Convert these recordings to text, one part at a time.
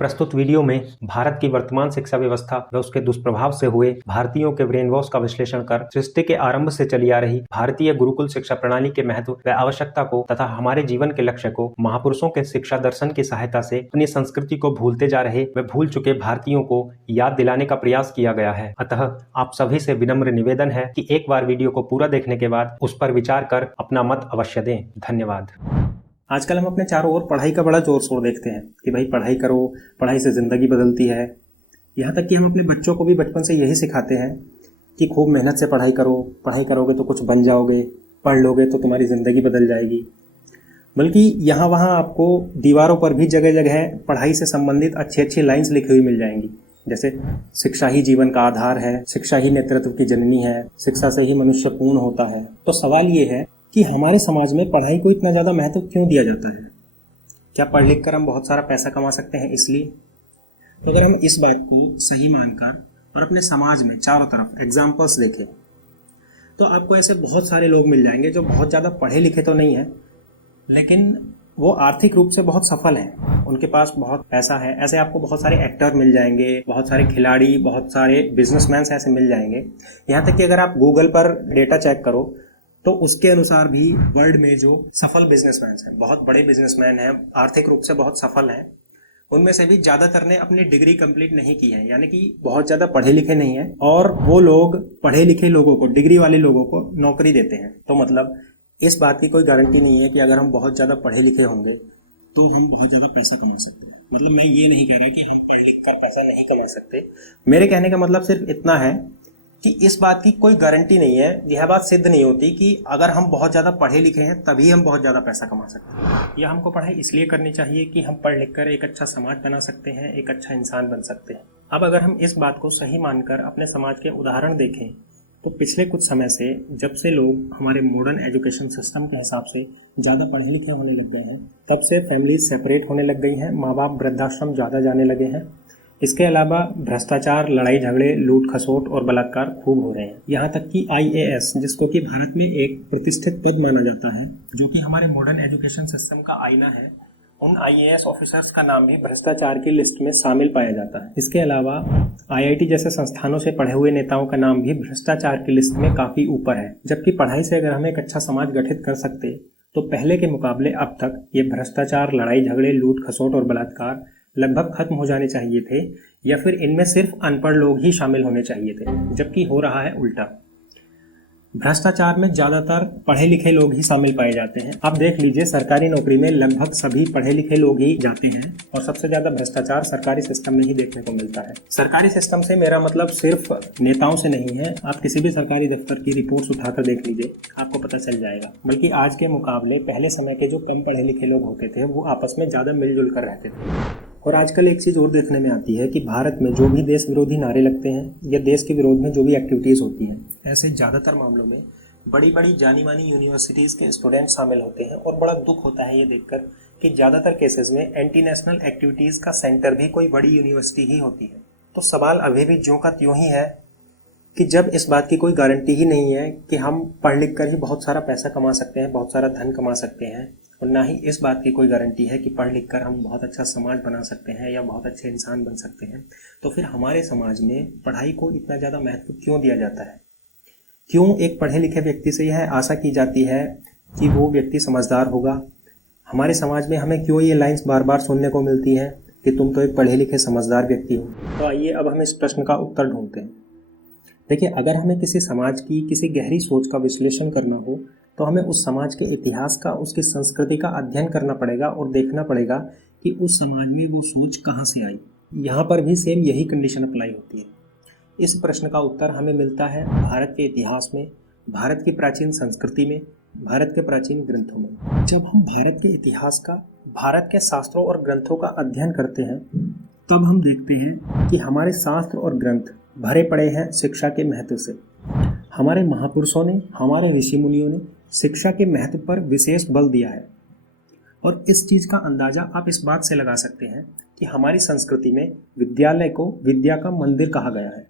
प्रस्तुत वीडियो में भारत की वर्तमान शिक्षा व्यवस्था व उसके दुष्प्रभाव से हुए भारतीयों के ब्रेन वॉश का विश्लेषण कर सृष्टि के आरंभ से चली आ रही भारतीय गुरुकुल शिक्षा प्रणाली के महत्व व आवश्यकता को तथा हमारे जीवन के लक्ष्य को महापुरुषों के शिक्षा दर्शन की सहायता से अपनी संस्कृति को भूलते जा रहे व भूल चुके भारतीयों को याद दिलाने का प्रयास किया गया है। अतः आप सभी से विनम्र निवेदन है कि एक बार वीडियो को पूरा देखने के बाद उस पर विचार कर अपना मत अवश्य दें। धन्यवाद। आजकल हम अपने चारों ओर पढ़ाई का बड़ा जोर शोर देखते हैं कि भाई पढ़ाई करो, पढ़ाई से ज़िंदगी बदलती है। यहाँ तक कि हम अपने बच्चों को भी बचपन से यही सिखाते हैं कि खूब मेहनत से पढ़ाई करो, पढ़ाई करोगे तो कुछ बन जाओगे, पढ़ लोगे तो तुम्हारी ज़िंदगी बदल जाएगी। बल्कि यहाँ वहाँ आपको दीवारों पर भी जगह जगह पढ़ाई से संबंधित अच्छी अच्छी लाइन्स लिखी हुई मिल जाएंगी, जैसे शिक्षा ही जीवन का आधार है, शिक्षा ही नेतृत्व की जननी है, शिक्षा से ही मनुष्य पूर्ण होता है। तो सवाल ये है कि हमारे समाज में पढ़ाई को इतना ज़्यादा महत्व क्यों दिया जाता है? क्या पढ़ लिख कर हम बहुत सारा पैसा कमा सकते हैं इसलिए? तो अगर हम इस बात को सही मानकर और अपने समाज में चारों तरफ एग्जाम्पल्स देखें तो आपको ऐसे बहुत सारे लोग मिल जाएंगे जो बहुत ज़्यादा पढ़े लिखे तो नहीं हैं, लेकिन वो आर्थिक रूप से बहुत सफल हैं, उनके पास बहुत पैसा है। ऐसे आपको बहुत सारे एक्टर मिल जाएंगे, बहुत सारे खिलाड़ी, बहुत सारे बिजनेसमैन ऐसे मिल जाएंगे। यहाँ तक कि अगर आप गूगल पर डेटा चेक करो तो उसके अनुसार भी वर्ल्ड में जो सफल बिजनेसमैन हैं, बहुत बड़े बिजनेसमैन हैं, आर्थिक रूप से बहुत सफल हैं, उनमें से भी ज़्यादातर ने अपनी डिग्री कंप्लीट नहीं की है, यानी कि बहुत ज़्यादा पढ़े लिखे नहीं हैं। और वो लोग पढ़े लिखे लोगों को, डिग्री वाले लोगों को नौकरी देते हैं। तो मतलब इस बात की कोई गारंटी नहीं है कि अगर हम बहुत ज़्यादा पढ़े लिखे होंगे तो हम बहुत ज़्यादा पैसा कमा सकते हैं। मतलब मैं ये नहीं कह रहा कि हम पढ़ लिख कर पैसा नहीं कमा सकते। मेरे कहने का मतलब सिर्फ इतना है कि इस बात की कोई गारंटी नहीं है, यह बात सिद्ध नहीं होती कि अगर हम बहुत ज़्यादा पढ़े लिखे हैं तभी हम बहुत ज़्यादा पैसा कमा सकते हैं। या हमको पढ़ाई इसलिए करनी चाहिए कि हम पढ़ लिख कर एक अच्छा समाज बना सकते हैं, एक अच्छा इंसान बन सकते हैं। अब अगर हम इस बात को सही मानकर अपने समाज के उदाहरण देखें तो पिछले कुछ समय से जब से लोग हमारे मॉडर्न एजुकेशन सिस्टम के हिसाब से ज़्यादा पढ़े लिखे होने लग गए हैं, तब से फैमिलीज सेपरेट होने लग गई हैं, माँ बाप वृद्धाश्रम ज़्यादा जाने लगे हैं। इसके अलावा भ्रष्टाचार, लड़ाई झगड़े, लूट खसोट और बलात्कार खूब हो रहे हैं। यहाँ तक कि IAS, जिसको कि भारत में एक प्रतिष्ठित पद माना जाता है, जो कि हमारे मॉडर्न एजुकेशन सिस्टम का आईना है, उन IAS ऑफिसर्स का नाम भी भ्रष्टाचार की लिस्ट में शामिल पाया जाता है। इसके अलावा IIT जैसे संस्थानों से पढ़े हुए नेताओं का नाम भी भ्रष्टाचार की लिस्ट में काफी ऊपर है। जबकि पढ़ाई से अगर हम एक अच्छा समाज गठित कर सकते तो पहले के मुकाबले अब तक ये भ्रष्टाचार, लड़ाई झगड़े, लूट खसोट और बलात्कार लगभग खत्म हो जाने चाहिए थे, या फिर इनमें सिर्फ अनपढ़ लोग ही शामिल होने चाहिए थे, जबकि हो रहा है उल्टा। भ्रष्टाचार में ज्यादातर पढ़े लिखे लोग ही शामिल पाए जाते हैं। आप देख लीजिए, सरकारी नौकरी में लगभग सभी पढ़े लिखे लोग ही जाते हैं और सबसे ज्यादा भ्रष्टाचार सरकारी सिस्टम में ही देखने को मिलता है। सरकारी सिस्टम से मेरा मतलब सिर्फ नेताओं से नहीं है। आप किसी भी सरकारी दफ्तर की रिपोर्ट्स उठाकर देख लीजिए, आपको पता चल जाएगा। बल्कि आज के मुकाबले पहले समय के जो कम पढ़े लिखे लोग होते थे वो आपस में ज्यादा मिलजुल कर रहते थे। और आजकल एक चीज़ और देखने में आती है कि भारत में जो भी देश विरोधी नारे लगते हैं या देश के विरोध में जो भी एक्टिविटीज़ होती हैं, ऐसे ज़्यादातर मामलों में बड़ी बड़ी जानी मानी यूनिवर्सिटीज़ के स्टूडेंट शामिल होते हैं। और बड़ा दुख होता है ये देखकर कि ज़्यादातर केसेस में एंटी नेशनल एक्टिविटीज़ का सेंटर भी कोई बड़ी यूनिवर्सिटी ही होती है। तो सवाल अभी भी ज्यों का त्यों ही है कि जब इस बात की कोई गारंटी ही नहीं है कि हम पढ़ लिख कर ही बहुत सारा पैसा कमा सकते हैं, बहुत सारा धन कमा सकते हैं, और ना ही इस बात की कोई गारंटी है कि पढ़ लिख कर हम बहुत अच्छा समाज बना सकते हैं या बहुत अच्छे इंसान बन सकते हैं, तो फिर हमारे समाज में पढ़ाई को इतना ज़्यादा महत्व क्यों दिया जाता है? क्यों एक पढ़े लिखे व्यक्ति से यह आशा की जाती है कि वो व्यक्ति समझदार होगा? हमारे समाज में हमें क्यों ये लाइन्स बार बार सुनने को मिलती है कि तुम तो एक पढ़े लिखे समझदार व्यक्ति हो? तो आइए अब हम इस प्रश्न का उत्तर ढूंढते हैं। देखिए, अगर हमें किसी समाज की किसी गहरी सोच का विश्लेषण करना हो तो हमें उस समाज के इतिहास का, उसकी संस्कृति का अध्ययन करना पड़ेगा और देखना पड़ेगा कि उस समाज में वो सोच कहाँ से आई। यहाँ पर भी सेम यही कंडीशन अप्लाई होती है। इस प्रश्न का उत्तर हमें मिलता है भारत के इतिहास में, भारत की प्राचीन संस्कृति में, भारत के प्राचीन ग्रंथों में। जब हम भारत के इतिहास का, भारत के शास्त्रों और ग्रंथों का अध्ययन करते हैं तब हम देखते हैं कि हमारे शास्त्र और ग्रंथ भरे पड़े हैं शिक्षा के महत्व से। हमारे महापुरुषों ने, हमारे ऋषि मुनियों ने शिक्षा के महत्व पर विशेष बल दिया है। और इस चीज़ का अंदाज़ा आप इस बात से लगा सकते हैं कि हमारी संस्कृति में विद्यालय को विद्या का मंदिर कहा गया है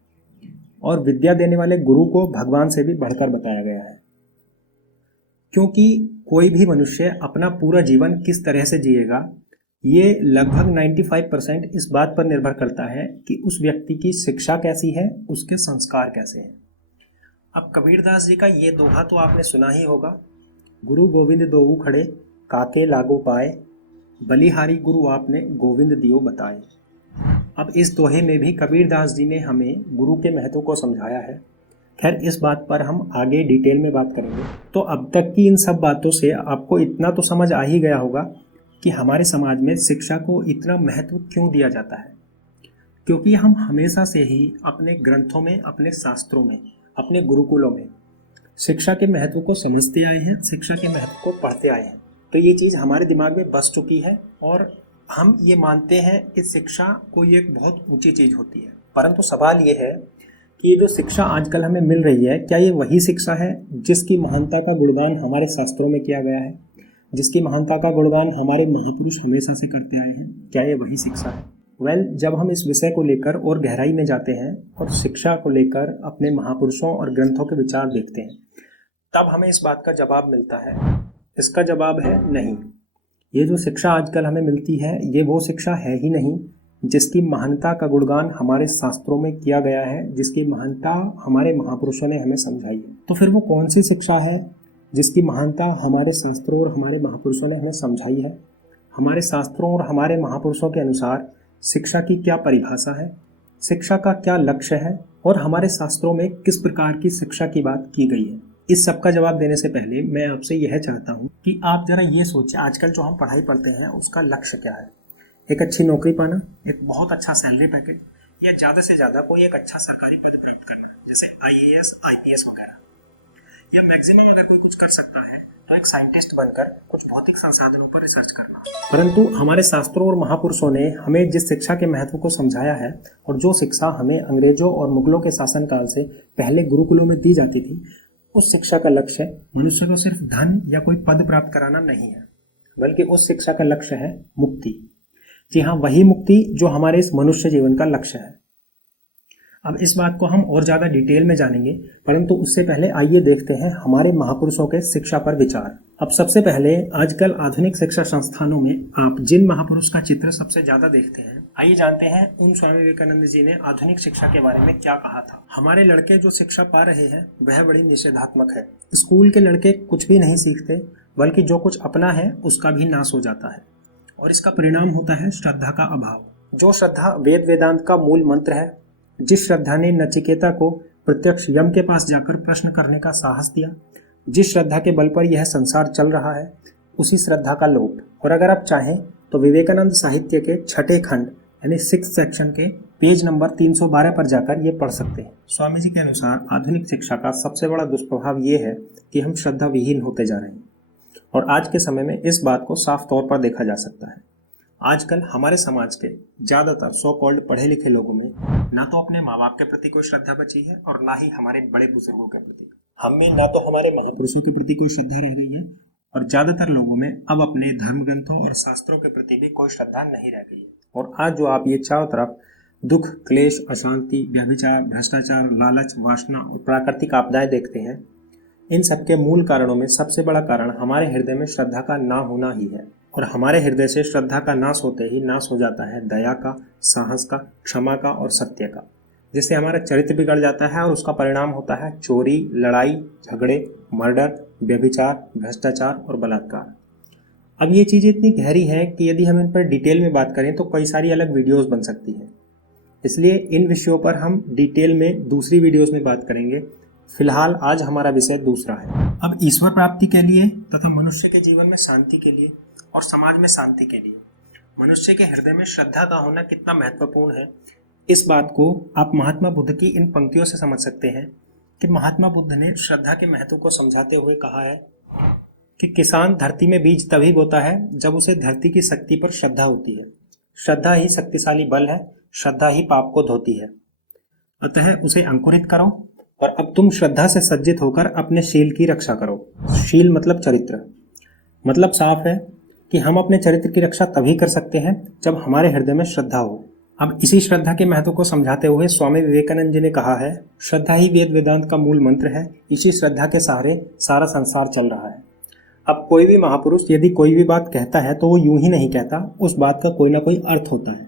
और विद्या देने वाले गुरु को भगवान से भी बढ़कर बताया गया है। क्योंकि कोई भी मनुष्य अपना पूरा जीवन किस तरह से जिएगा ये लगभग 95% इस बात पर निर्भर करता है कि उस व्यक्ति की शिक्षा कैसी है, उसके संस्कार कैसे हैं। अब कबीरदास जी का ये दोहा तो आपने सुना ही होगा, गुरु गोविंद दोऊ खड़े काके लागो पाए, बलिहारी गुरु आपने गोविंद दियो बताए। अब इस दोहे में भी कबीरदास जी ने हमें गुरु के महत्व को समझाया है। खैर इस बात पर हम आगे डिटेल में बात करेंगे। तो अब तक की इन सब बातों से आपको इतना तो समझ आ ही गया होगा कि हमारे समाज में शिक्षा को इतना महत्व क्यों दिया जाता है। क्योंकि हम हमेशा से ही अपने ग्रंथों में, अपने शास्त्रों में, अपने गुरुकुलों में शिक्षा के महत्व को समझते आए हैं, शिक्षा के महत्व को पढ़ते आए हैं। तो ये चीज़ हमारे दिमाग में बस चुकी है और हम ये मानते हैं कि शिक्षा कोई एक बहुत ऊंची चीज़ होती है। परंतु सवाल ये है कि ये जो शिक्षा आजकल हमें मिल रही है, क्या ये वही शिक्षा है जिसकी महानता का गुणगान हमारे शास्त्रों में किया गया है, जिसकी महानता का गुणगान हमारे महापुरुष हमेशा से करते आए हैं? क्या ये वही शिक्षा है? जब हम इस विषय को लेकर और गहराई में जाते हैं और शिक्षा को लेकर अपने महापुरुषों और ग्रंथों के विचार देखते हैं, तब हमें इस बात का जवाब मिलता है। इसका जवाब है नहीं। ये जो शिक्षा आजकल हमें मिलती है, ये वो शिक्षा है ही नहीं जिसकी महानता का गुणगान हमारे शास्त्रों में किया गया है, जिसकी महानता हमारे महापुरुषों ने हमें समझाई है। तो फिर वो कौन सी शिक्षा है जिसकी महानता हमारे शास्त्रों और हमारे महापुरुषों ने हमें समझाई है? हमारे शास्त्रों और हमारे महापुरुषों के अनुसार शिक्षा की क्या परिभाषा है, शिक्षा का क्या लक्ष्य है और हमारे शास्त्रों में किस प्रकार की शिक्षा की बात की गई है? इस सब का जवाब देने से पहले मैं आपसे यह चाहता हूँ कि आप जरा ये सोचें, आजकल जो हम पढ़ाई पढ़ते हैं उसका लक्ष्य क्या है? एक अच्छी नौकरी पाना, एक बहुत अच्छा सैलरी पैकेज, या ज़्यादा से ज़्यादा कोई एक अच्छा सरकारी पद प्राप्त करना, जैसे IAS, IPS वगैरह। या मैक्सिमम अगर कोई कुछ कर सकता है तो एक साइंटिस्ट बनकर कुछ भौतिक संसाधनों पर रिसर्च करना। परंतु हमारे शास्त्रों और महापुरुषों ने हमें जिस शिक्षा के महत्व को समझाया है और जो शिक्षा हमें अंग्रेजों और मुगलों के शासनकाल से पहले गुरुकुलों में दी जाती थी, उस शिक्षा का लक्ष्य मनुष्य को सिर्फ धन या कोई पद प्राप्त कराना नहीं है, बल्कि उस शिक्षा का लक्ष्य है मुक्ति। जी हाँ, वही मुक्ति जो हमारे इस मनुष्य जीवन का लक्ष्य है। अब इस बात को हम और ज़्यादा डिटेल में जानेंगे, परंतु उससे पहले आइए देखते हैं हमारे महापुरुषों के शिक्षा पर विचार। अब सबसे पहले आजकल आधुनिक शिक्षा संस्थानों में आप जिन महापुरुष का चित्र सबसे ज़्यादा देखते हैं, आइए जानते हैं उन स्वामी विवेकानंद जी ने आधुनिक शिक्षा के बारे में क्या कहा था। हमारे लड़के जो शिक्षा पा रहे हैं वह बड़ी निषेधात्मक है। स्कूल के लड़के कुछ भी नहीं सीखते, बल्कि जो कुछ अपना है उसका भी नाश हो जाता है, और इसका परिणाम होता है श्रद्धा का अभाव। जो श्रद्धा वेद वेदांत का मूल मंत्र है, जिस श्रद्धा ने नचिकेता को प्रत्यक्ष यम के पास जाकर प्रश्न करने का साहस दिया, जिस श्रद्धा के बल पर यह संसार चल रहा है, उसी श्रद्धा का लोप। और अगर आप चाहें तो विवेकानंद साहित्य के छठे खंड यानी 6th सेक्शन के पेज नंबर 312 पर जाकर ये पढ़ सकते हैं। स्वामी जी के अनुसार आधुनिक शिक्षा का सबसे बड़ा दुष्प्रभाव ये है कि हम श्रद्धा विहीन होते जा रहे हैं, और आज के समय में इस बात को साफ तौर पर देखा जा सकता है। आजकल हमारे समाज के ज़्यादातर सो कॉल्ड पढ़े लिखे लोगों में ना तो अपने माँ बाप के प्रति कोई श्रद्धा बची है और ना ही हमारे बड़े बुजुर्गों के प्रति। हम में ना तो हमारे महापुरुषों के प्रति कोई श्रद्धा रह गई है, और ज़्यादातर लोगों में अब अपने धर्म ग्रंथों और शास्त्रों के प्रति भी कोई श्रद्धा नहीं रह गई है। और आज जो आप ये चारों तरफ दुख, क्लेश, अशांति, व्यभिचार, भ्रष्टाचार, लालच, वासना और प्राकृतिक आपदाएं देखते हैं, इन सबके मूल कारणों में सबसे बड़ा कारण हमारे हृदय में श्रद्धा का ना होना ही है। और हमारे हृदय से श्रद्धा का नाश होते ही नाश हो जाता है दया का, साहस का, क्षमा का और सत्य का, जिससे हमारा चरित्र बिगड़ जाता है और उसका परिणाम होता है चोरी, लड़ाई, झगड़े, मर्डर, व्यभिचार, भ्रष्टाचार और बलात्कार। अब ये चीज़ें इतनी गहरी हैं कि यदि हम इन पर डिटेल में बात करें तो कई सारी अलग वीडियोस बन सकती हैं। इसलिए इन विषयों पर हम डिटेल में दूसरी वीडियोस में बात करेंगे। फिलहाल आज हमारा विषय दूसरा है। अब ईश्वर प्राप्ति के लिए तथा मनुष्य के जीवन में शांति के लिए और समाज में शांति के लिए मनुष्य के हृदय में श्रद्धा का होना कितना महत्वपूर्ण है, इस बात को आप महात्मा बुद्ध की इन पंक्तियों से समझ सकते हैं कि महात्मा बुद्ध ने श्रद्धा के महत्व को समझाते हुए कहा है कि किसान धरती में बीज तभी बोता है जब उसे धरती की शक्ति पर श्रद्धा होती है। श्रद्धा ही शक्तिशाली बल है, श्रद्धा ही पाप को धोती है। अतः उसे अंकुरित करो, और अब तुम श्रद्धा से सज्जित होकर अपने शील की रक्षा करो। शील मतलब चरित्र। मतलब साफ है कि हम अपने चरित्र की रक्षा तभी कर सकते हैं जब हमारे हृदय में श्रद्धा हो। अब इसी श्रद्धा के महत्व को समझाते हुए स्वामी विवेकानंद जी ने कहा है, श्रद्धा ही वेद वेदांत का मूल मंत्र है, इसी श्रद्धा के सहारे सारा संसार चल रहा है। अब कोई भी महापुरुष यदि कोई भी बात कहता है तो वो यूं ही नहीं कहता, उस बात का कोई ना कोई अर्थ होता है।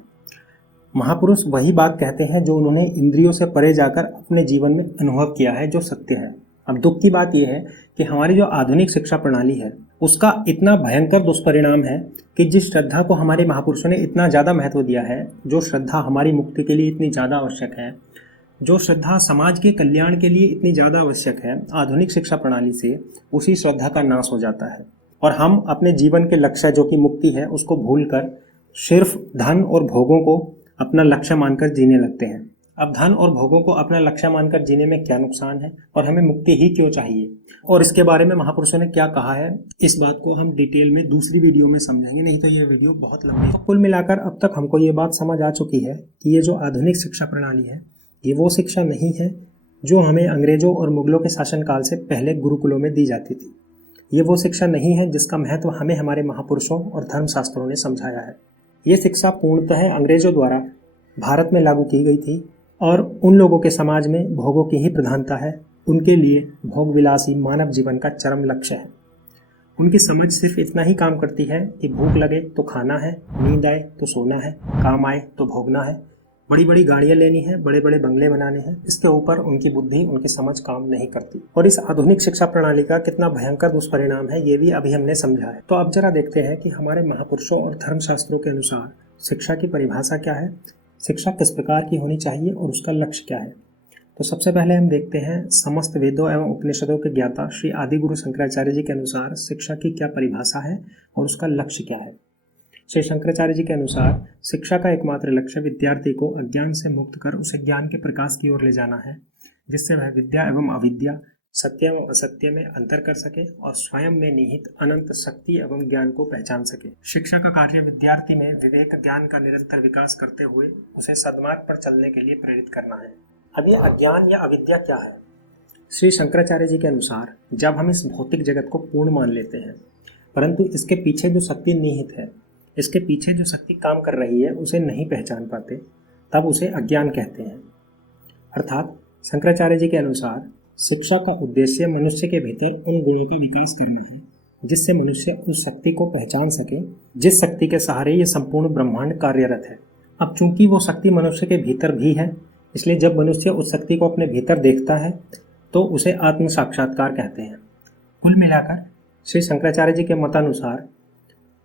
महापुरुष वही बात कहते हैं जो उन्होंने इंद्रियों से परे जाकर अपने जीवन में अनुभव किया है, जो सत्य है। अब दुख की बात यह है कि हमारी जो आधुनिक शिक्षा प्रणाली है उसका इतना भयंकर दुष्परिणाम है कि जिस श्रद्धा को हमारे महापुरुषों ने इतना ज़्यादा महत्व दिया है, जो श्रद्धा हमारी मुक्ति के लिए इतनी ज़्यादा आवश्यक है, जो श्रद्धा समाज के कल्याण के लिए इतनी ज़्यादा आवश्यक है, आधुनिक शिक्षा प्रणाली से उसी श्रद्धा का नाश हो जाता है और हम अपने जीवन के लक्ष्य जो कि मुक्ति है उसको भूलकर सिर्फ धन और भोगों को अपना लक्ष्य मानकर जीने लगते हैं। अब धन और भोगों को अपना लक्ष्य मानकर जीने में क्या नुकसान है और हमें मुक्ति ही क्यों चाहिए और इसके बारे में महापुरुषों ने क्या कहा है, इस बात को हम डिटेल में दूसरी वीडियो में समझेंगे, नहीं तो ये वीडियो बहुत लंबी है। तो कुल मिलाकर अब तक हमको ये बात समझ आ चुकी है कि ये जो आधुनिक शिक्षा प्रणाली है ये वो शिक्षा नहीं है जो हमें अंग्रेजों और मुगलों के शासनकाल से पहले गुरुकुलों में दी जाती थी। ये वो शिक्षा नहीं है जिसका महत्व हमें हमारे महापुरुषों और धर्मशास्त्रों ने समझाया है। ये शिक्षा पूर्णतः अंग्रेजों द्वारा भारत में लागू की गई थी और उन लोगों के समाज में भोगों की ही प्रधानता है। उनके लिए भोग विलासी मानव जीवन का चरम लक्ष्य है। उनकी समझ सिर्फ इतना ही काम करती है कि भूख लगे तो खाना है, नींद आए तो सोना है, काम आए तो भोगना है, बड़ी बड़ी गाड़ियां लेनी है, बड़े बड़े बंगले बनाने हैं। इसके ऊपर उनकी बुद्धि, उनकी समझ काम नहीं करती। और इस आधुनिक शिक्षा प्रणाली का कितना भयंकर दुष्परिणाम है ये भी अभी हमने समझा है। तो अब जरा देखते हैं कि हमारे महापुरुषों और धर्मशास्त्रों के अनुसार शिक्षा की परिभाषा क्या है, शिक्षा किस प्रकार की होनी चाहिए और उसका लक्ष्य क्या है। तो सबसे पहले हम देखते हैं समस्त वेदों एवं उपनिषदों के ज्ञाता श्री आदि गुरु शंकराचार्य जी के अनुसार शिक्षा की क्या परिभाषा है और उसका लक्ष्य क्या है। श्री शंकराचार्य जी के अनुसार शिक्षा का एकमात्र लक्ष्य विद्यार्थी को अज्ञान से मुक्त कर उसे ज्ञान के प्रकाश की ओर ले जाना है, जिससे वह विद्या एवं अविद्या, सत्य एवं असत्य में अंतर कर सके और स्वयं में निहित अनंत शक्ति एवं ज्ञान को पहचान सके। शिक्षा का कार्य विद्यार्थी में विवेक ज्ञान का निरंतर विकास करते हुए उसे सद्मार्ग पर चलने के लिए प्रेरित करना है। अब ये अज्ञान या अविद्या क्या है? श्री शंकराचार्य जी के अनुसार जब हम इस भौतिक जगत को पूर्ण मान लेते हैं परंतु इसके पीछे जो शक्ति निहित है, इसके पीछे जो शक्ति काम कर रही है उसे नहीं पहचान पाते, तब उसे अज्ञान कहते हैं। अर्थात शंकराचार्य जी के अनुसार शिक्षा का उद्देश्य मनुष्य के भीतर उन गुणों का विकास करना है जिससे मनुष्य उस शक्ति को पहचान सके जिस शक्ति के सहारे ये संपूर्ण ब्रह्मांड कार्यरत है। अब चूंकि वो शक्ति मनुष्य के भीतर भी है, इसलिए जब मनुष्य उस शक्ति को अपने भीतर देखता है तो उसे आत्म साक्षात्कार कहते हैं। कुल मिलाकर श्री शंकराचार्य जी के मतानुसार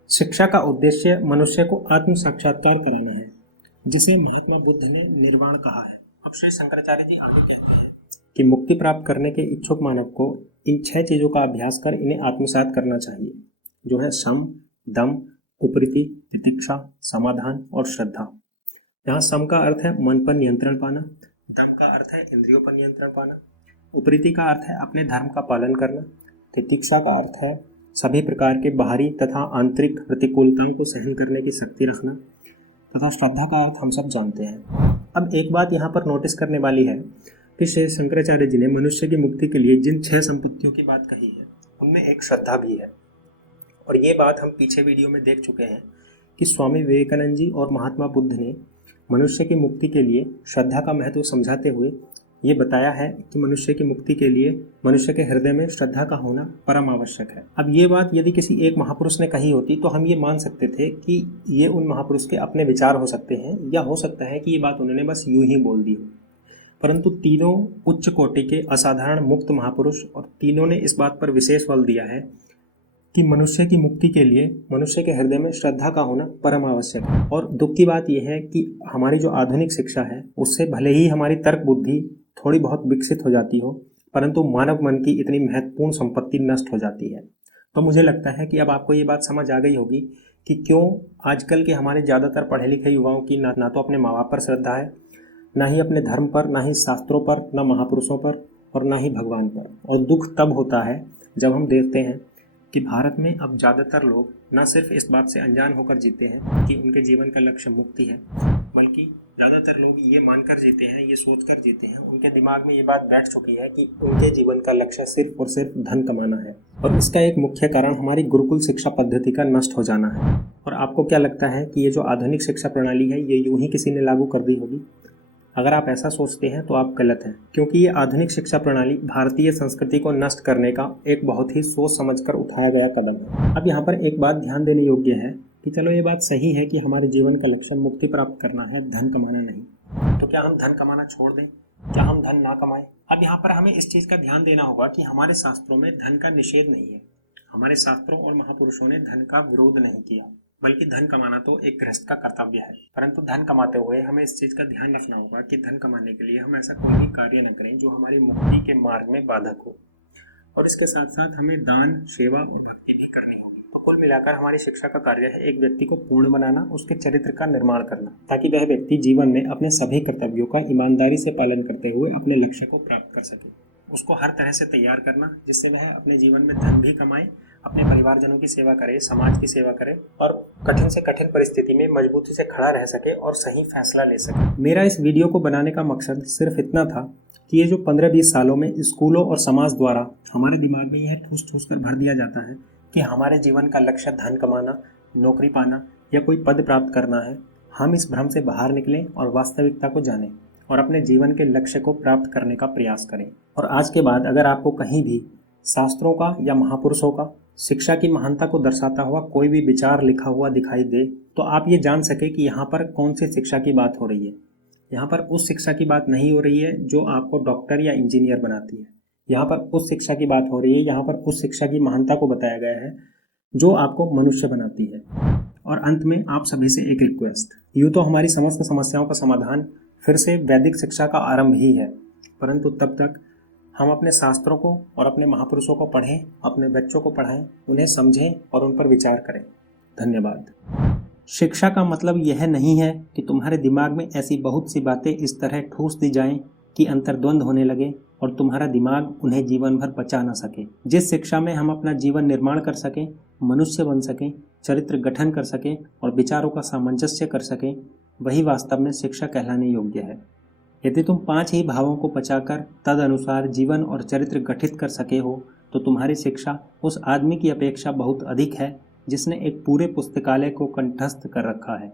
शिक्षा का उद्देश्य मनुष्य को आत्म साक्षात्कार कराना है, जिसे महात्मा बुद्ध ने निर्वाण कहा है। अब श्री शंकराचार्य जी आगे कहते हैं कि मुक्ति प्राप्त करने के इच्छुक मानव को इन 6 चीजों का अभ्यास कर इन्हें आत्मसात करना चाहिए, जो है सम, दम, उपरीति, तितिक्षा, समाधान और श्रद्धा। यहाँ सम का अर्थ है मन पर नियंत्रण पाना, दम का अर्थ है इंद्रियों पर नियंत्रण पाना, उपरीति का अर्थ है अपने धर्म का पालन करना, तितिक्षा का अर्थ है सभी प्रकार के बाहरी तथा आंतरिक प्रतिकूलताओं को सहन करने की शक्ति रखना, तथा श्रद्धा का अर्थ हम सब जानते हैं। अब एक बात यहाँ पर नोटिस करने वाली है कि श्री शंकराचार्य जी ने मनुष्य की मुक्ति के लिए जिन 6 संपत्तियों की बात कही है उनमें एक श्रद्धा भी है। और ये बात हम पीछे वीडियो में देख चुके हैं कि स्वामी विवेकानंद जी और महात्मा बुद्ध ने मनुष्य की मुक्ति के लिए श्रद्धा का महत्व समझाते हुए ये बताया है कि मनुष्य की मुक्ति के लिए मनुष्य के हृदय में श्रद्धा का होना परम आवश्यक है। अब ये बात यदि किसी एक महापुरुष ने कही होती तो हम ये मान सकते थे कि ये उन महापुरुष के अपने विचार हो सकते हैं, या हो सकता है कि ये बात उन्होंने बस यूं ही बोल दी हो। परंतु तीनों उच्च कोटि के असाधारण मुक्त महापुरुष और तीनों ने इस बात पर विशेष बल दिया है कि मनुष्य की मुक्ति के लिए मनुष्य के हृदय में श्रद्धा का होना परम आवश्यक है। और दुख की बात यह है कि हमारी जो आधुनिक शिक्षा है उससे भले ही हमारी तर्क बुद्धि थोड़ी बहुत विकसित हो जाती हो, परंतु मानव मन की इतनी महत्वपूर्ण संपत्ति नष्ट हो जाती है। तो मुझे लगता है कि अब आपको ये बात समझ आ गई होगी कि क्यों आजकल के हमारे ज़्यादातर पढ़े लिखे युवाओं की ना तो अपने माँ बाप पर श्रद्धा है, ना ही अपने धर्म पर, ना ही शास्त्रों पर, ना महापुरुषों पर और ना ही भगवान पर। और दुख तब होता है जब हम देखते हैं कि भारत में अब ज़्यादातर लोग न सिर्फ इस बात से अनजान होकर जीते हैं कि उनके जीवन का लक्ष्य मुक्ति है, बल्कि ज़्यादातर लोग ये मानकर जीते हैं, ये सोचकर जीते हैं, उनके दिमाग में ये बात बैठ चुकी है कि उनके जीवन का लक्ष्य सिर्फ और सिर्फ धन कमाना है। और इसका एक मुख्य कारण हमारी गुरुकुल शिक्षा पद्धति का नष्ट हो जाना है। और आपको क्या लगता है कि ये जो आधुनिक शिक्षा प्रणाली है ये यूं ही किसी ने लागू कर दी होगी? अगर आप ऐसा सोचते हैं तो आप गलत हैं, क्योंकि ये आधुनिक शिक्षा प्रणाली भारतीय संस्कृति को नष्ट करने का एक बहुत ही सोच समझकर उठाया गया कदम है। अब यहाँ पर एक बात ध्यान देने योग्य है कि चलो ये बात सही है कि हमारे जीवन का लक्ष्य मुक्ति प्राप्त करना है, धन कमाना नहीं। तो क्या हम धन कमाना छोड़ दें? क्या हम धन ना कमाएं? अब यहाँ पर हमें इस चीज का ध्यान देना होगा कि हमारे शास्त्रों में धन का निषेध नहीं है। हमारे शास्त्रों और महापुरुषों ने धन का विरोध नहीं किया, बल्कि धन कमाना तो एक गृहस्थ का कर्तव्य है। परंतु धन कमाते हुए हमें इस चीज का ध्यान रखना होगा कि धन कमाने के लिए हम ऐसा कोई भी कार्य न करें जो हमारी मुक्ति के मार्ग में बाधक हो, और इसके साथ साथ हमें दान, सेवा और भक्ति भी करनी होगी। तो कुल मिलाकर हमारी शिक्षा का कार्य है एक व्यक्ति को पूर्ण बनाना, उसके चरित्र का निर्माण करना, ताकि वह व्यक्ति जीवन में अपने सभी कर्तव्यों का ईमानदारी से पालन करते हुए अपने लक्ष्य को प्राप्त कर सके। उसको हर तरह से तैयार करना जिससे वह अपने जीवन में धन भी कमाए, अपने परिवारजनों की सेवा करे, समाज की सेवा करे और कठिन से कठिन परिस्थिति में मजबूती से खड़ा रह सके और सही फैसला ले सके। मेरा इस वीडियो को बनाने का मकसद सिर्फ इतना था कि ये जो 15-20 सालों में स्कूलों और समाज द्वारा हमारे दिमाग में यह ठूस कर भर दिया जाता है कि हमारे जीवन का लक्ष्य धन कमाना, नौकरी पाना या कोई पद प्राप्त करना है, हम इस भ्रम से बाहर निकलें और वास्तविकता को जानें और अपने जीवन के लक्ष्य को प्राप्त करने का प्रयास करें। और आज के बाद अगर आपको कहीं भी शास्त्रों का या महापुरुषों का शिक्षा की महानता को दर्शाता हुआ कोई भी विचार लिखा हुआ दिखाई दे, तो आप ये जान सके कि यहाँ पर कौन सी शिक्षा की बात हो रही है। यहाँ पर उस शिक्षा की बात नहीं हो रही है जो आपको डॉक्टर या इंजीनियर बनाती है। यहाँ पर उस शिक्षा की बात हो रही है, यहाँ पर उस शिक्षा की महानता को बताया गया है जो आपको मनुष्य बनाती है। और अंत में आप सभी से एक रिक्वेस्ट, यूँ तो हमारी समस्त समस्याओं का समाधान फिर से वैदिक शिक्षा का आरंभ ही है, परंतु तब तक हम अपने शास्त्रों को और अपने महापुरुषों को पढ़ें, अपने बच्चों को पढ़ाएं, उन्हें समझें और उन पर विचार करें। धन्यवाद। शिक्षा का मतलब यह नहीं है कि तुम्हारे दिमाग में ऐसी बहुत सी बातें इस तरह ठूस दी जाएं कि अंतर्द्वंद होने लगे और तुम्हारा दिमाग उन्हें जीवन भर बचा न सके। जिस शिक्षा में हम अपना जीवन निर्माण कर सकें, मनुष्य बन सकें, चरित्र गठन कर सकें और विचारों का सामंजस्य कर सकें, वही वास्तव में शिक्षा कहलाने योग्य है। यदि तुम 5 ही भावों को पचाकर तद अनुसार जीवन और चरित्र गठित कर सके हो, तो तुम्हारी शिक्षा उस आदमी की अपेक्षा बहुत अधिक है जिसने एक पूरे पुस्तकालय को कंठस्थ कर रखा है।